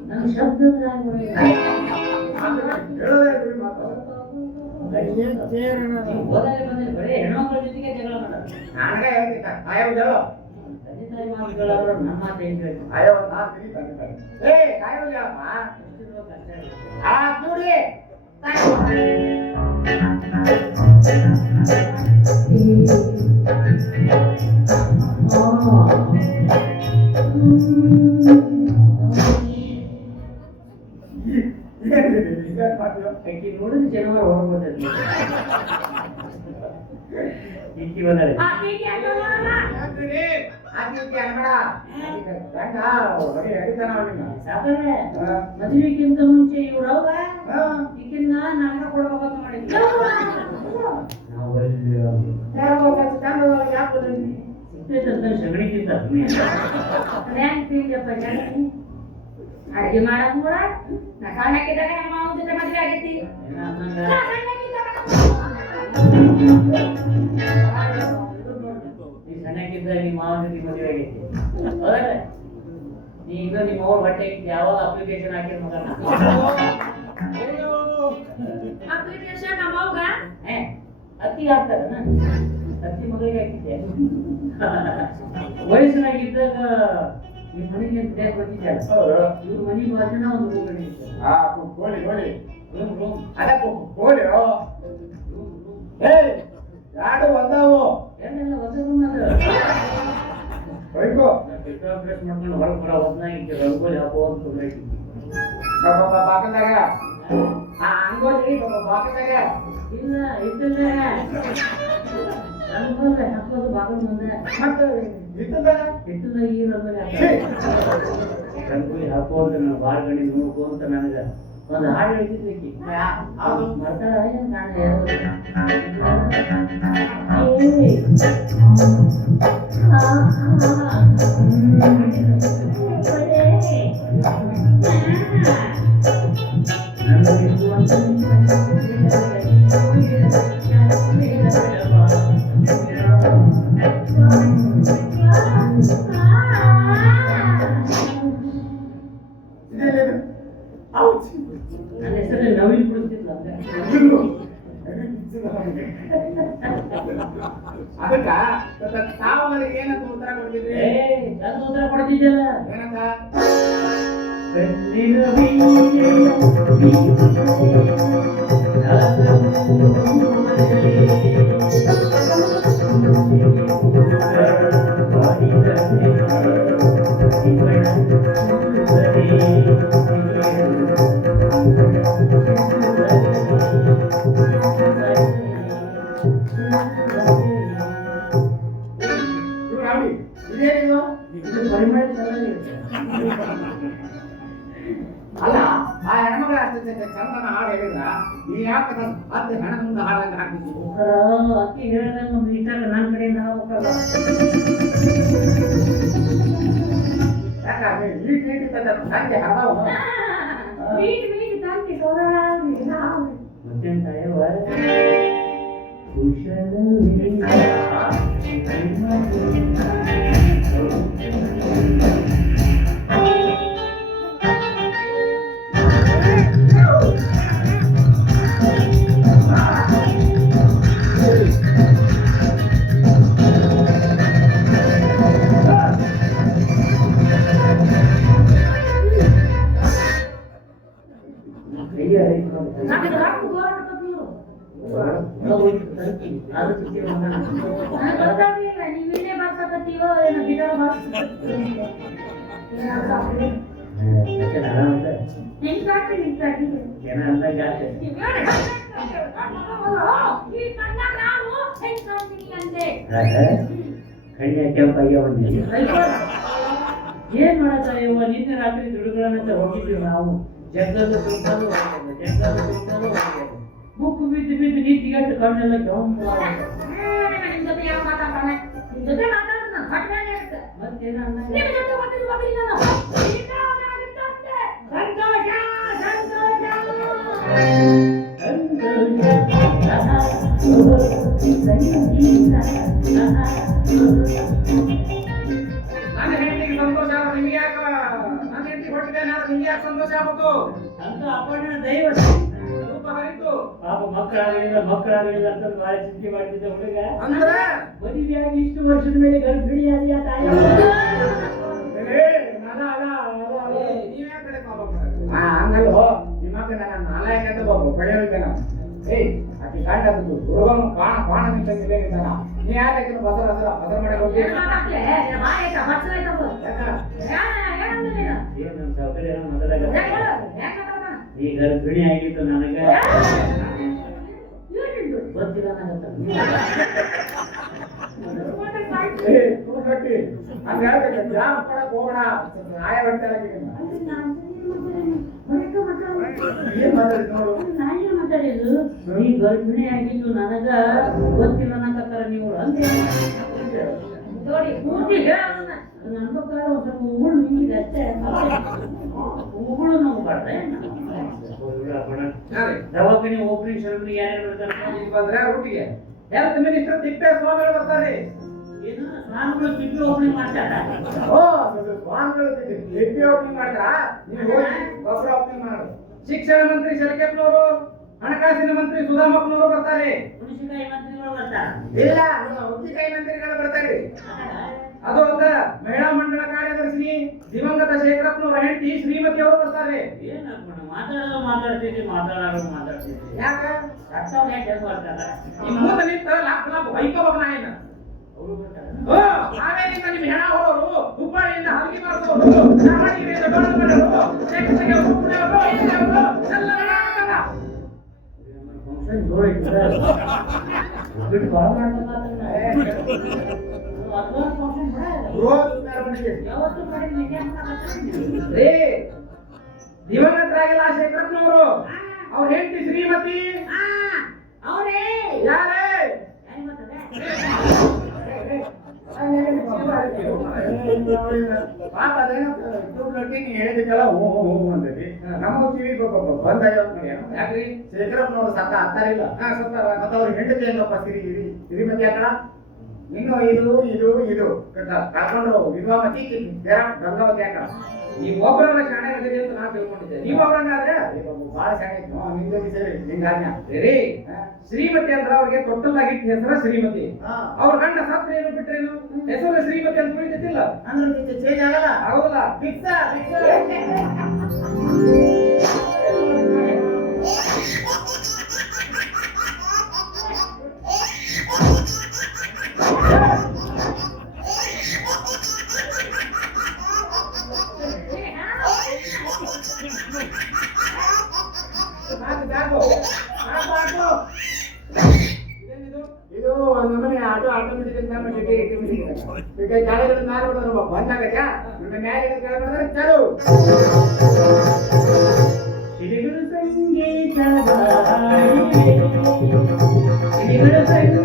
ನಮ್ಮ ಶಬ್ದ ಹೇಳೋದೇ ಮಾತು ಹೋದಾಗ ಬಂದ್ರೆ ಬರೀ ಹೆಣ್ಮಕ್ಳ ಜೊತೆಗೆ ಜಗಳ ಮಾಡೋದು. ನನಗೆ ಹೇಳ್ತಿದ್ದ ಆಯೋ ಹೇಳೋ ತಂದೆ ತಾಯಿ ಮಾತುಗಳಾದ್ರು ನಮ್ಮ ಮಾತು ಏನ್ ಕೇಳ್ತೀವಿ? ಆಯೋ ನಾನು ತಿಳಿ ತಂದಿದ್ದಾರೆ. ಏ ಕಾಯೋ ಹೇಳಪ್ಪ ಆ ನೋಡಿ ಅಕ್ಕಿ ನೋಡಿದ್ರೆ ಜನವರ ಹೊರಗೋದಲ್ಲಿ ಇಕ್ಕಿ ಬಂದಾಳೆ. ಮದುವೆಗಿಂತ ಮುಂಚೆ ಇವ್ರವ್ವ ಈಗಿನ ನನಗ ಕೊಡ್ಬೇಕಂತ ಮಾಡಿದ್ರು. ಗೊತ್ತೈತಂತ ಸಗಣಿಗಿಂತ ಹ್ಯಾಂಗ್ ತಿಂದಪ್ಪ ಜಾಸ್ತಿ ಅಡಿಗೆ ಮಾಡಕ್ ಕೂಡ ನಾ ಸಣ್ಣಕ್ಕಿದ್ದಾಗ ನಮ್ಮ ಮಾವನ ಜೊತೆ ಮದುವೆ ಆಗೈತಿ ನಾ ನೀ ಸಣ್ಣಕ್ಕಿದ್ದ ನಿಮ್ಮ ಮಾವನ ಜೊತೆ ಮದುವೆ ಆಗೈತಿ ಹೌದಲ್ಲ ನೀ ಈಗ ನಿಮ್ಮ ಅವ್ರ ಹೊಟ್ಟೆ ಯಾವಾಗ ಅಪ್ಲಿಕೇಶನ್ ಹಾಕಿರ ಮಗನ ಅಪ್ಲಿಕೇಶನ್ ನಮ್ಮ ಅವ್ಗ ಅತ್ತಿ ಹಾಕ್ತಾರನ ಅತ್ತಿ ಮಗಳಿಗೆ ಹಾಕಿದ್ದೆ ವಯಸ್ಸಿನಾಗಿದ್ದಾಗ ನಿಮ್ಮ ಮನೆಗೆ ಅಂತ ಡೇಟ್ ಬರ್ತಿದ್ಯಲ್ಲ ಇವ್ರ ಮನೆಗೆ ವಾಸನ ಒಂದು ರೂಮ್ ಹಿಡಿಯುತ್ತೆ ಕೋಳಿ ಕೋಳಿ ರೂಮ್ ಅದಕ್ಕೆ ಕೋಳಿ ಯಾರು ಬಂದಾವು ಏನೆಲ್ಲ ಒಂದು ರೂಮ್ ಅದು ಬೈಕೋ ಬ್ರೇಕ್ ಮಾಡ್ಕೊಂಡು ಹೊರಗೆ ಬರೋ ಹೊತ್ನಾಗಿ ರಂಗೋಲಿ ಹಾಕೋ ಅಂತ ಬಾಕಲ್ದಾಗ ಅಂಗೋಲಿ ಬಾಕಲ್ದಾಗ ಇಲ್ಲ ಇದ್ದಿಲ್ಲ ರಂಗೋಲಿ ಹಾಕೋದು ಬಾಗಿಲು ಮುಂದೆ ಮತ್ತೆ ಇದ್ದದಾಗ ಇಟ್ಟಿಲ್ಲ ಈ ರಂಗೋಲಿ ಹಾಕೋ ರಂಗೋಲಿ ಹಾಕೋ ಅಂತ ನಾನು ಬಾಳ ಗಣಿ ನೋಡ್ಕೋ ಅಂತ ನನಗೆ ಒಂದು ಹಾಡು ಹೇಳ್ತಿದ್ಲಿಕ್ಕೆ ಮಾಡ್ತಾರ ನಾಳೆ ನನ್ನ ಹೆಸರಲ್ಲಿ ನವೀನ್ ಬಿಡಿಸ್ತಿದ್ಲ ಅದಕ್ಕ ತಾವು ನನಗೆ ಏನಂತ ಉತ್ತರ ಕೊಡ್ತಿದ್ರಿ ಅದು ಉತ್ತರ ಕೊಡ್ತಿದ್ದಲ್ಲ ಏನಂತ ಇದೇನಿದು ಅಲ್ಲ ಆ ಹೆಣ್ಮಗಳ ಚಂದನ ಹಾಡು ಹೇಳಿದ್ರ ನೀ ಯಾಕೆ ಅದು ಹೆಣ ಮುಂದೆ ಹಾಡಂಗ ಹಾಕ್ತಿದ್ವಿ ಅಕ್ಕಿ ಹೇಳಿದಂಗ ಒಂದು ಇಟ್ಟಾಗ ನನ್ನ ಕಡೆಯಿಂದ ಹೋಗಲ್ಲ ಯಾಕಂದ್ರೆ ನೀಟ್ ನೀಟಿದ್ದ ಸಂಜೆ ಹರದವ ಮೀಟ್ ಮೀಟ್ ತಂತಿ ಸೋರಾಗಿ ನಾವು ಮತ್ತೆಂತ ಅಯ್ಯವ ಕುಶಲವೇ ನಾನು ರಾಕು ಹೋರಾಡ್ತಿದ್ವು ನಾನು ಗೊತ್ತಾಗ್ಲಿಲ್ಲ ನೀವು ಇಲ್ಲೇ ಬರ್ಸಕತ್ತೀವೋ ಏನೋ ಬಿಡೋ ಹೆಂಗ್ ಕಾಟ್ರಿ ನಿನ್ ಕಾಟ್ರಿ ಜನ ಅಂದಾಗ ಜಾಸ್ತಿ ಈ ಕಣ್ಣಾಗ ನಾನು ಹೆಂಗ್ ಕಾಣ್ತೀನಿ ಅಂದೆ ಕಣ್ಣ ಕೆಂಪಾಗ್ಯಾವ ಏನ್ ಮಾಡಕ್ಕಾಗ್ಯವ ನಿನ್ನೆ ರಾತ್ರಿ ದುಡುಗಳನ್ನ ಹೋಗಿದ್ವಿ ನಾವು ಜಗ್ಗದು ತುಳ್ಕೊಂಡು ಬುಕ್ಕು ಬಿದ್ದು ಬಿದ್ದು ನೀತಿಗಟ್ಟು ಕಣ್ಣೆಲ್ಲ ಕೆಂಪು ನಿಮ್ ಜೊತೆ ಯಾವ ಮಾತಾಡ್ತಾನೆ ನಿಮ್ ಜೊತೆ ಮಾತಾಡೋದು ನಾನು ಹಟ್ಟಾನೆ ಇರುತ್ತೆ ಮತ್ತೇನ ನಿಮ್ ಜೊತೆ ಮಾತಾಡಿ ಮಾತಾಡಿ ನಾನು ನನ್ನ ಹೆಂಡತಿಗೆ ಸಂತೋಷ ಆದ್ರೆ ನಿಮ್ಗೆ ಯಾಕ ನನ್ನ ಹೆಂಡತಿ ಹೊಟ್ಟಿದೆ ನಿಮ್ಗೆ ಯಾಕೆ ಸಂತೋಷ ಆಗ್ಬೇಕು ಅಂತ ಅಪ್ಪಣ್ಣ ದೈವ ರೂಪ ಹರಿತು ಪಾಪ ಮಕ್ಕಳಾಗಲಿಲ್ಲ ಅಂತ ಬಹಳ ಚಿಂತೆ ಮಾಡ್ತಿದ್ದ ಹುಡುಗ ಅಂದ್ರೆ ಮದುವೆಯಾಗಿ ಇಷ್ಟು ವರ್ಷದ ಮೇಲೆ ಗರ್ಭಿಣಿಯಾದ ತಾಯಿ ಹಂಗಲ್ಲೋ ನಿಮ್ಮಕ್ಕ ನನ್ನ ನಾಲಾಯಕ ಅಂತ ಪಡೆಯೋದಿಲ್ಲ ಏಯ್ ಆಕೆ ಕಾಂಡ ಹುಡುಗನು ಕಾಣ ನಿಂತಿಲ್ಲ ನೀ ಯಾಕೆ ಬದಲ ಮಾಡಕ್ಕೆ ಹೋಗಿ ಏನಂತ ಸೌಕರ್ಯ ಮೊದಲಾಗ ಈ ಗರ್ಭಿಣಿ ಆಗಿತ್ತು ನನಗ ಗೊತ್ತಿಲ್ಲ ನನಗತ್ತ ಹಂಗ ಹೇಳ್ಬೇಕು ಯಾವ ಕೊಡಕ್ ಹೋಗೋಣ ಆಯ ಬಟ್ಟೆ ಏನ್ ಮಾತಾಡಿ ನೋಡು ನಾಯಿ ಮಾತಾಡಿದ್ದು ನೀ ಗರ್ಭಿಣಿ ಆಗಿದ್ದು ನನಗ ಗೊತ್ತಿಲ್ಲ ಅನ್ನಕತ್ತಾರ ನೀವು ಅಂತ ನೋಡಿ ಪೂರ್ತಿ ಹೇಳೋದನ್ನ ನನ್ನ ಪ್ರಕಾರ ಒಂದು ಸ್ವಲ್ಪ ಉಗುಳು ನಿಂಗಿದೆ ಅಷ್ಟೇ. ಉಗುಳು ನೋಡ್ಬಾರ್ದೆ ದವಾಖಾನೆ ಓಪನಿಂಗ್ ಸೆರೆಮನಿ ಯಾರ್ಯಾರು ಬರ್ತಾರೆ? ಈಗ ಬಂದ್ರೆ ಊಟಿಗೆ ಹೆಲ್ತ್ ಮಿನಿಸ್ಟರ್ ತಿಪ್ಪೇಸ್ವಾಮಿಗಳು ಬರ್ತಾರೆ. ಏನು ಸ್ವಾಮಿಗಳು ಕಿಡ್ನಿ ಓಪನಿಂಗ್ ಮಾಡ್ತಾರ? ಓ ಸ್ವಾಮಿಗಳು ಕಿಡ್ನಿ ಓಪನಿಂಗ್ ಮಾಡಿದ್ರ ನೀವು ಹೋಗಿ ಗೊಬ್ಬರ ಓಪನಿಂಗ್ ಮಾಡೋದು. ಶಿಕ್ಷಣ ಮಂತ್ರಿ ಶರಕೆಪ್ನವರು, ಹಣಕಾಸಿನ ಮಂತ್ರಿ ಸುಧಾಮಪ್ಪನವರು ಬರ್ತಾರೆ. ಹುಣಸಿಕಾಯಿ ಮಂತ್ರಿಗಳು ಬರ್ತಾರ? ಇಲ್ಲ ನಮ್ಮ ಉಪ್ಪಿನಕಾಯಿ ಮಂತ್ರಿಗಳು ಬರ್ತಾರೆ. ಅದು ಅಲ್ಲ, ಮಹಿಳಾ ಮಂಡಳ ಕಾರ್ಯದರ್ಶಿ ದಿವಂಗತ ಶೇಖರಪ್ಪನವರ ಹೆಂಡತಿ ಶ್ರೀಮತಿ ಅವರು ಬರ್ತಾರೆ. ಏನಪ್ಪ ಮಾತಾಡ್ತಿದ್ವಿ ಯಾಕ ಅರ್ಥವ್ರು ಯಾಕೆ ಹೆಂಗ್ ಬರ್ತಾರ? ಈ ಮೂತ ನಿಂತ ಲಾಪ್ ಲಾಪ್ ಹೊಯ್ಕೋಬೇಕು ನಾಯಿನ. ಅವರು ಬರ್ತಾರ? ಹಾವೇರಿಯಿಂದ ನಿಮ್ ಹೆಣ ಹೊರೋರು, ಹುಬ್ಬಳ್ಳಿಯಿಂದ ಹಲಗಿ ಮಾರ್ಸೋರು, ದಾವಣಗೆರೆಯಿಂದ ಡೋಣದ ಮಾಡೋರು, ಶೇಖರಗೆ ಹುಬ್ಬಳ್ಳಿಯವರು, ಇಲ್ಲಿಯವರು ಎಲ್ಲ ಬರಾಕತ್ತಾರ. ಫಂಕ್ಷನ್ ಜೋರ್ ಐತಿ ಬಿಟ್ಟು ಬಾಳ ಮಾಡ್ಬೇಕಾದ್ರೆ ಫಂಕ್ಷನ್ ಯಾವತ್ತು ಮಾಡಿ ರೇ ದಿವಂಗತರಾಗಿಲ್ಲ ಶೇಖರಪ್ಪನವರು, ಅವ್ರ ಹೆಂಡತಿ ಶ್ರೀಮತಿ ಅವರೇ ಯಾರೇ ಪಾಪ ಅದೇನೋ ಲಡ್ಕಿ ನೀ ಹೇಳಿದಕ್ಕೆಲ್ಲ ಹೂ ಹೂ ಅಂದೈತಿ. ನಮ್ಮ ಕಿವಿ ಬಂದ ಯಾಕ್ರಿ ಶೇಖರಪ್ಪನವರು ಸತ್ತ ಹತ್ತಾರಿಲ್ಲ ಸತ್ತಾರ. ಮತ್ತ ಅವ್ರ ಹೆಂಡತಿ ಹೆಂಗಪ್ಪ ಸಿರಿಮತಿ ಯಾಕಳ ಇನ್ನು ಇದು ಕರ್ಕೊಂಡ್ರು ವಿಧವಾ ಮತಿ ಗಂಗಾವತಿ ಯಾಕಳ ಈ ಒಬ್ಬರನ್ನ ಶಾಣೆ ಅದಿರಿ ಅಂತ ನಾ ತಿಳ್ಕೊಂಡಿದ್ದೆ. ನೀವು ಅವ್ರಂಗಾದ್ರೆ ಬಾಳ ಚೆನ್ನಾಗಿತ್ತು ನಿಂದೋಗಿ ಸೇರಿ ನಿಂಗಾಜ್ಞ ರೀ ಶ್ರೀಮತಿ ಅಂದ್ರ ಅವ್ರಿಗೆ ಟೋಟಲ್ ಆಗಿಟ್ಟ ಹೆಸರ ಶ್ರೀಮತಿ. ಅವ್ರ ಗಂಡ ಸತ್ರ ಏನು ಬಿಟ್ರೇನು ಹೆಸರು ಶ್ರೀಮತಿ ಅಂತ ಉಳಿತೈತಿಲ್ಲ ಅಂದ್ರೆ ಚೇಂಜ್ ಆಗಲ್ಲ ಆಗೋದಿಲ್ಲ. ಫಿಕ್ಸ್ ಇದು ಒಂದು ನಮೂನೆ ಆಟೋಮೆಟಿಕ್ ಕೆಳಗಡೆ ಮಾರ್ಬಿಡೋದು ಬಂದಾಗತ್ಯಾ ನಿಮ್ಮ ಮ್ಯಾಲೆ ಕೆಳಗಡೆ ಚಾಲು ಸಿರಿಗಳು ಸಂಗೀತ ಸಿರಿಗಳು ಸಂಗೀತ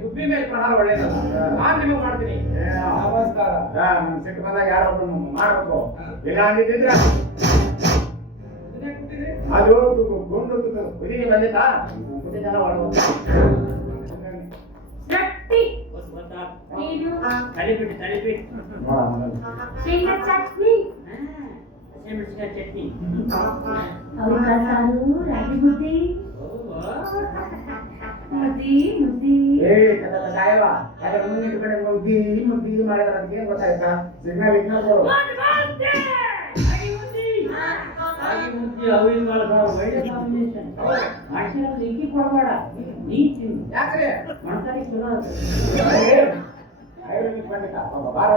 ಗುಬ್ಬಿ ಮೇಲೆ ಪ್ರಹಾರ ಒಳ್ಳೇದಲ್ಲ. ನಾನ್ ನಿಮಗೆ ಮಾಡ್ತೀನಿ. ನಮಸ್ಕಾರ. ಸಿಟ್ಟು ಬಂದಾಗ ಯಾರೋ ಮಾಡ್ಬೇಕು ಇಲ್ಲ ಅಂದಿದ್ರೆ ಅದು ಗುಂಡು ಕುದಿಗೆ ಬಂದಿತ್ತಾ ಕುದಿಗೆಲ್ಲ ಒಳಗೆ ಚಟ್ನಿ ಚಟ್ನಿ ರಾಗಿ ಮುದ್ದೆ ಮುದ್ದಿ ಮಾಡಿದ್ರೆ ಅದಕ್ಕೆ ಏನ್ ಗೊತ್ತಾಯ್ತಾ ಸಿಗ್ನಲ್ ರಾಗಿ ಮುದ್ದೆ ಅವಿನ ಒಳ್ಳೆ ಕಾಂಬಿನೇಷನ್ ಮಾಡಿಸಿರೋದು ಇಕ್ಕಿ ಕೊಡಬೇಡ ನೀ ತಿನ್ನು ಯಾಕ್ರಿ ಮಾಡ್ತಾರೆ ಚಲೋ ಆಯುರ್ವೇದಿಕ್ ಪಂಡಿತ ಬಾರ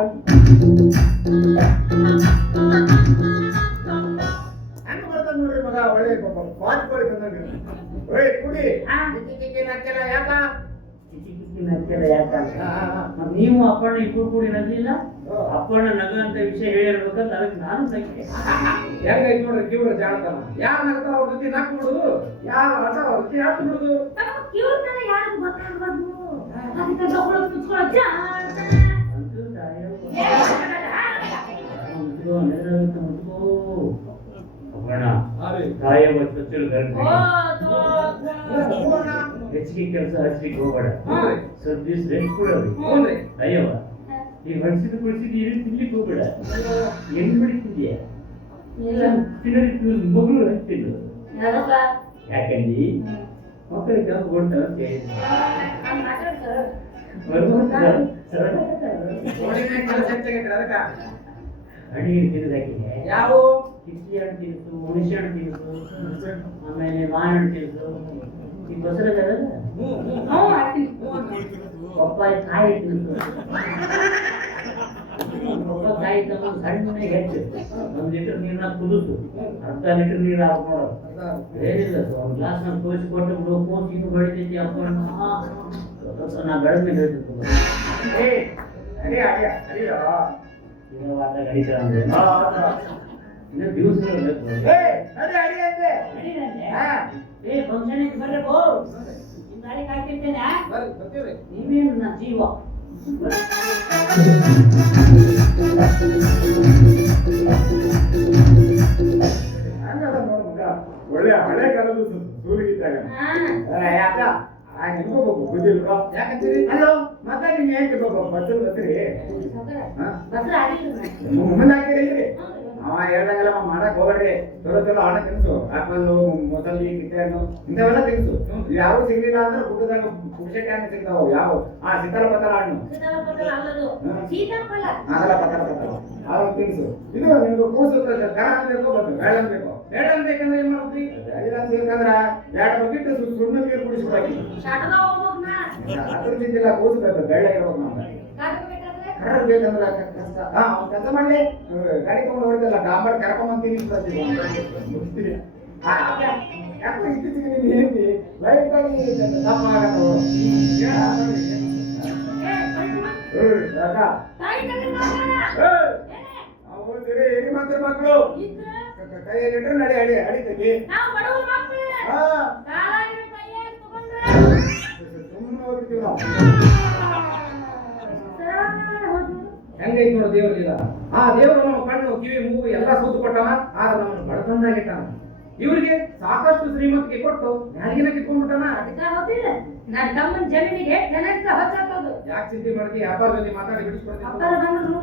ಹೆಂಗ್ ಬರ್ತಾನ ನೋಡ್ರಿ ಮಗ ಒಳ್ಳೆ ಬಾಚ್ಕೊಳ್ಳಿ ಬಂದಂಗ ಓಯ್ ಕುಡಿ ನಚ್ಚಲ್ಲ ಯಾಕ ನೀವು ಅಪ್ಪಣ್ಣ ಇಬ್ಬರು ಕೂಡಿ ನಗಲಿಲ್ಲ ಅಪ್ಪಣ್ಣ ನಗ ಅಂತ ವಿಷಯ ಹೇಳಿರ್ಬೇಕಂತ ಅದಕ್ಕೆ ನಾನು ಸಂಖ್ಯೆ ಹೆಂಗೈತ್ ನೋಡ್ರಿ ಕಿವ್ರ ಜಾಣತನ. ಯಾರು ನಗ್ತಾರ ಅವ್ರ ಜೊತೆ ನಕ್ ಬಿಡುದು, ಯಾರು ಆಟಾರ ಅವ್ರ ಜೊತೆ ಹತ್ತು ಬಿಡುದು. ಯಾರು ಗೊತ್ತಾಗ್ಬಾರ್ದು ಅದಕ್ಕೆ ತಗೊಳ್ಳೋದು ಕುತ್ಕೊಳ್ಳೋ ಅಪ್ಪಣ್ಣ ತಾಯವ ಚೊಚ್ಚಲು ಹೆಚ್ಚಿಗೆ ಕೆಲಸ ಹಚ್ಲಿಕ್ಕೆ ಹೋಗ್ಬೇಡ. ಹ್ಞೂನ್ರಿ. ಸ್ವಲ್ಪ ದಿವ್ಸ ರೆಸ್ಟ್ ಕೊಡೋರಿ. ಹ್ಞೂನ್ರಿ. ಅಯ್ಯವ್ವ ಈಗ ಹೊಡ್ಸಿದ್ದು ಏನು ತಿನ್ಲಿಕ್ಕೆ ಹೋಗ್ಬೇಡ. ಹೆಂಗ್ ಬಿಡ್ತಿದ್ಯಾ ಇಲ್ಲ ಮಗಳು ಹಚ್ತಿದ್ದು ಯಾರಪ್ಪ? ಯಾಕಂದಿ ಮಕ್ಕಳಿಗೆ ಕೆಲಸ ಕೊಟ್ಟ ಅಂತ ಹೇಳಿದ್ರು. ಗೋಳಿನ ಕೆಲಸ ಹೆಚ್ಚಾಗೈತ್ರಿ ಅದಕ್ಕ. ಅಡಿಗೆ ತಿನ್ನೋದು ಹಾಕಿದೆ. ಯಾವ ಕಿಚ್ಚಿ ಹಣ್ಣು ತಿನ್ನಿಸು, ಹುಣಸೆ ಹಣ್ಣು ತಿನ್ನಿಸು, ಆಮೇಲೆ ಮಾವಿನ ಹಣ್ಣು ತಿನ್ನಿಸು. ಈ ಬಸರಗಲ್ಲ ಹ್ಞೂ ಮಾಡ್ತೀನಿ. ಪಪ್ಪಾಯ ಕಾಯಿ ತಿನ್ನಿಸು. ಪಪ್ಪಾಯಿ ತಗೊಂಡು ಸಣ್ಣಗೆ ಹೆಚ್ಚು 1 ಲೀಟರ್ ನೀರನ್ನ ಕುದಿಸು, ಅರ್ಧ ಲೀಟರ್ ನೀರು ಹಾಕೋದು. ಏನಿಲ್ಲ ಒಂದು ಗ್ಲಾಸ್ ನಾನು ತೋರಿಸ್ಕೊಟ್ಟು ಬಿಡು, ಕೂಸಿ ಇನ್ನು ಬೆಳಿತೈತಿ ಹಾಕೊಂಡು ನಾ ಬೆಳೆದ ಮೇಲೆ ಹೇಳ್ತಿತ್ತು. ಏ ಅಡಿಯ ಅಡಿಯ ಅಡಿಯೋ. ಇನ್ನು ವಾರ ಗಡಿತ ಅಂದ್ರೆ ಇನ್ನು ದಿವಸಗಳು ಬೇಕು. ಏ ಅಡಿ ಅಡಿ ಅಂತೆ. ಹಾ ಏ ಫಂಕ್ಷನ್ ಇತ್ತು ಬರ್ರಿ ಬೋ. ನಿಮ್ ದಾರಿ ಕಾಯ್ತಿರ್ತೇನೆ. ಬರ್ರಿ ಬರ್ತೀವ್ರಿ. ನೀವೇನು ನನ್ನ ಜೀವ. ಹಂಗಲ್ಲ ನೋಡು ಮಗ, ಒಳ್ಳೆ ಹಳೆ ಕಾಲದ ಸೂರಿಗಿದ್ದಾಗ ಯಾಕ ನಿಮ್ಕೋಬೇಕು ಬುದ್ಧಿಲ್ವಾ? ಯಾಕಂತೀರಿ? ಅಲ್ಲೋ ಮತ್ತೆ ನಿಮ್ಗೆ ಏನ್ ಬಸ್ಸಲ್ಲಿ ಬರ್ತೀರಿ? ಬಸ್ರ ಆಗಿಲ್ಲ. ಮುಂದೆ ಹಾಕಿರಿ. ಅವ ಹೇಳ್ದಂಗೆಲ್ಲ ಮಾಡಕ್ ಹೋಗ್ಬೇಡ್ರಿ. ಚಲೋ ಹಣ ತಿನ್ಸು, ಆಪಲ್ಲು, ಮೊಸಲಿ, ಕಿತ್ತಣ್ಣು ಇಂಥವೆಲ್ಲ ತಿನ್ಸು. ಯಾವ ಸಿಗ್ಲಿಲ್ಲ ಅಂದ್ರೆ ಗುಡ್ಡದಾಗ ಪುಕ್ಷಕ್ಕೆ ಹಣ್ಣು ಸಿಗ್ತಾವ. ಯಾವ ಸಿಕ್ಕಲ ಪತ್ತಲ ಹಣ್ಣು ಸೀತಾಫಲ ಆಗಲ್ಲ ಪತ್ತಲ ಪತ್ತಲ ಅವು ತಿನ್ಸು. ಇದು ನಿಮ್ಗೆ ಕೂಸು ಕರ ಬೇಕು ಬಂದು ಬೇಡ ಬೇಕು. ಬೇಡ ಅನ್ಬೇಕಂದ್ರೆ ಏನ್ ಮಾಡ್ತೀವಿ? ಬೇಕಂದ್ರ 2 ಬಕೆಟ್ ಸುಣ್ಣ ನೀರು ಕುಡಿಸ್ಬಿಡಾಕಿ. ಶಾಟದ ಹೋಗ್ಬೇಕು ನಾ. ಅದ್ರ ತಿಂದಿಲ್ಲ, ಕೂಸು ಬೇಕು, ಬೆಳ್ಳ ಇರ್ಬೇಕು ನಮ್ಗೆ. ಕಾಡ್ಬೇಕಾದ್ರೆ ಕರ ಬೇಕಂದ್ರ ಕಷ್ಟ. ಅವ್ನು ಕೆಲಸ ಮಾಡ್ಲಿ, ಗಾಡಿ ತಗೊಂಡು ಹೊರಟಲ್ಲ ಡಾಂಬರ್ ಕರ್ಕೊಂಬಂತೀನಿ ಮುಗಿಸ್ತೀನಿ. ಯಾಕೋ ಇತ್ತೀಚೆಗೆ ನೀನು ಹೇಳ್ತಿ ಲೈಟ್ ಆಗಿ ದಪ್ಪ ಆಗತ್ತ. ತಾಯಿ ತಂದೆ ಮಾತಾಡ. ಅವ್ರು ಸರಿ ಹೇಗೆ ಮಾಡ್ತಾರೆ ಮಕ್ಕಳು? ಕೈಯಲ್ಲಿ ಇಟ್ರೆ ನಡಿ ಅಡಿ ಅಡಿತೀವಿ. ನಾವು ಬಡವ್ರ ಮಕ್ಕಳು. ಹಾ ಕಾಲಾಗಿರೋ ಕೈಯಾಗ ತಗೊಂಡ್ರೆ ಸುಮ್ಮನೆ ಹೋಗ್ತೀವಿ ನಾವು. ಹೆಂಗೈತಿ ನೋಡು ದೇವ್ರ ಲೀಲಾ. ಆ ದೇವರು ನಮ್ಮ ಕಣ್ಣು ಕಿವಿ ಮೂಗು ಎಲ್ಲ ಸುತ್ತು ಕೊಟ್ಟವ, ಆದ್ರೆ ನಮ್ಮನ್ನು ಬಡತನದಾಗಿಟ್ಟಾನ. ಇವರಿಗೆ ಸಾಕಷ್ಟು ಶ್ರೀಮಂತಿಗೆ ಕೊಟ್ಟು ಯಾರಿಗಿನ ಕಿತ್ಕೊಂಡ್ಬಿಟ್ಟಾನ. ಅದಕ್ಕ ಹೋಗಿಲ್ಲ ನನ್ನ ತಮ್ಮನ ಜಮೀನಿಗೆ ಜನಕ್ಕೆ ಹೊಚ್ಚಾಕೋದು. ಯಾಕೆ ಚಿಂತೆ ಮಾಡ್ತಿ? ವ್ಯಾಪಾರ ಜೊತೆ ಮಾತಾಡಿ ಬಿಡಿಸ್ಕೊಡ್ತೀನಿ. ಅಪ್ಪರ ಬಂದ್ರು